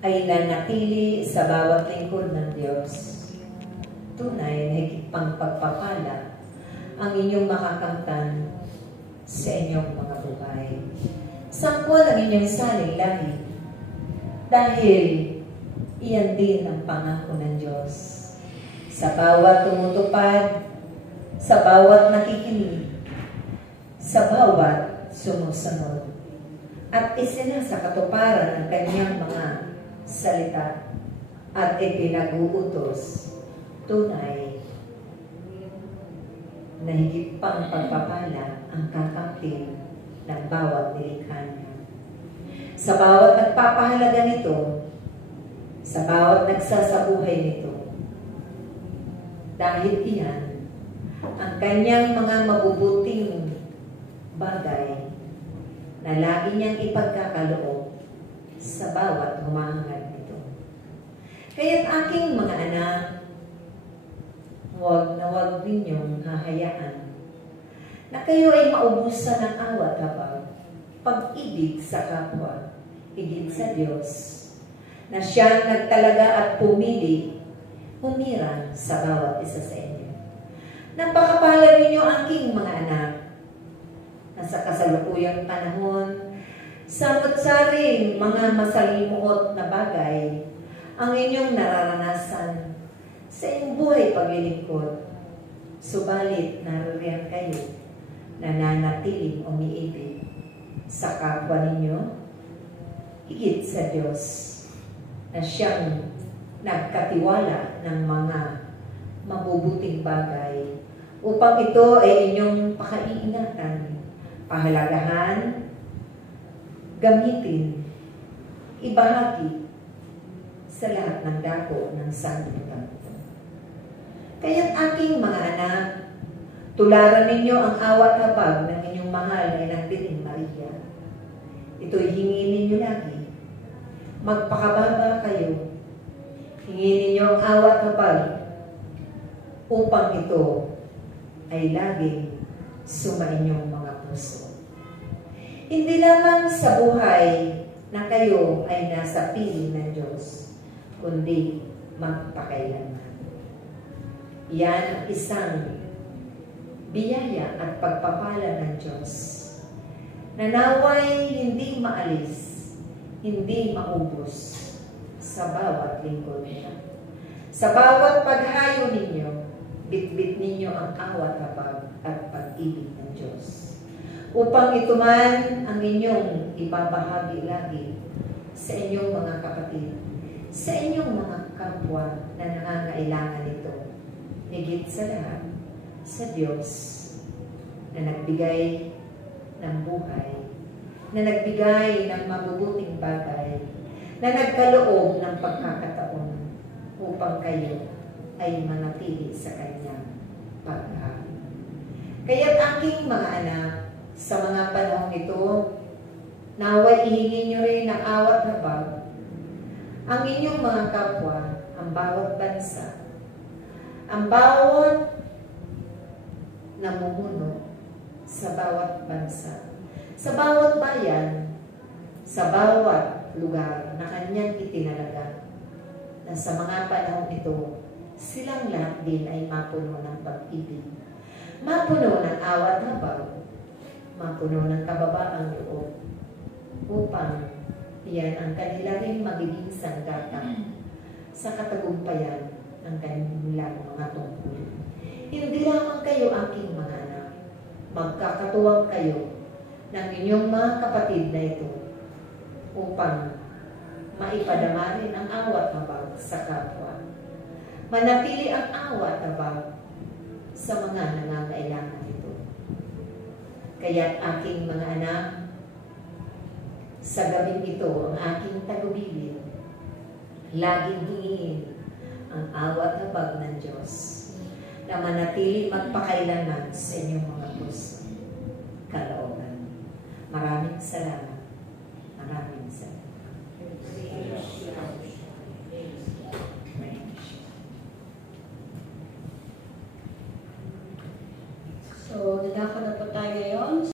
ay nanatili sa bawat lingkod ng Diyos. Tunay na higit pang pagpapala ang inyong makakamtan sa inyong mga buhay. Sangkol ang inyong saling lahi dahil iyan din ang pangako ng Diyos. Sa bawat tumutupad, sa bawat nakikinig, sa bawat sumusunod, at isinasakatuparan ang kanyang mga salita at ipinag-uutos, tunay na higit pang pagpapala ang kakamtin ng bawat nilikha niya. Sa bawat nagpapahalaga nito, sa bawat nagsasabuhay nito, dahil iyan ang kanyang mga mabubuting bagay na lagi niyang ipagkakaloob sa bawat humahangad nito. Kaya't aking mga anak, huwag na huwag ninyong hahayaan na kayo ay maubusan ng awat habang pag-ibig sa kapwa, higit sa Diyos, na siyang nagtalaga at pumili, humirang sa bawat isa sa inyo. Napakapalad ninyo aking mga anak, na sa kasalukuyang panahon, samot-saring mga masalimuot na bagay ang inyong nararanasan sa inyong buhay paglilingkod. Subalit naririyan kayo, nananatiling umiibig sa kapwa ninyo, higit sa Diyos, na siyang nagkatiwala ng mga mabubuting bagay upang ito ay inyong pakaiingatan, pahalagahan, gamitin, ibahagi sa lahat ng dako ng sanlibutan. Kaya't aking mga anak, tularan ninyo ang awat habag ng inyong mahal na inang Birhen Maria. Ito'y hingin ninyo lagi. Magpakababa kayo. Hingin ninyo ang awat habag upang ito ay laging sumainyong mga puso. Hindi lamang sa buhay na kayo ay nasa piling ng Diyos, kundi magpakailanman. Yan ang isang biyaya at pagpapala ng Diyos na naway hindi maalis, hindi maubos sa bawat lingkod niya. Sa bawat paghayo ninyo, bitbit ninyo ang awat habag at pag-ibig ng Diyos, upang ito man ang inyong ibabahagi lagi sa inyong mga kapatid, sa inyong mga kapwa na nangangailangan nito, higit sa lahat, sa Diyos na nagbigay ng buhay, na nagbigay ng mabubuting bagay, na nagkaloob ng pagkakataon upang kayo ay manatili sa kanyang paghahari. Kaya't aking mga anak, sa mga panahong ito, naway ihingin nyo rin ng awat habag ang inyong mga kapwa, ang bawat bansa, ang bawat namumuno sa bawat bansa, sa bawat bayan, sa bawat lugar na kanyang itinalaga, na sa mga panahong ito, silang lahat din ay mapuno ng pag-ibig, mapuno ng awat habag, mapuno ng kababaang loob, upang iyan ang kanila rin magiging sanggata sa katagumpayan ng kanilang mga tungkulin. Hindi lamang kayo aking mga anak, magkakatuwang kayo ng inyong mga kapatid na ito upang maipadama rin ang awat habag sa kapwa. Manatili ang awat habag sa mga nangangailangan ito. Kaya't aking mga anak, sa gabing ito ang aking tagubilin, laging hingin ang awat habag ng Diyos na manatili magpakailanman sa inyong mga puso, kalooban. Maraming salamat. Maraming salamat.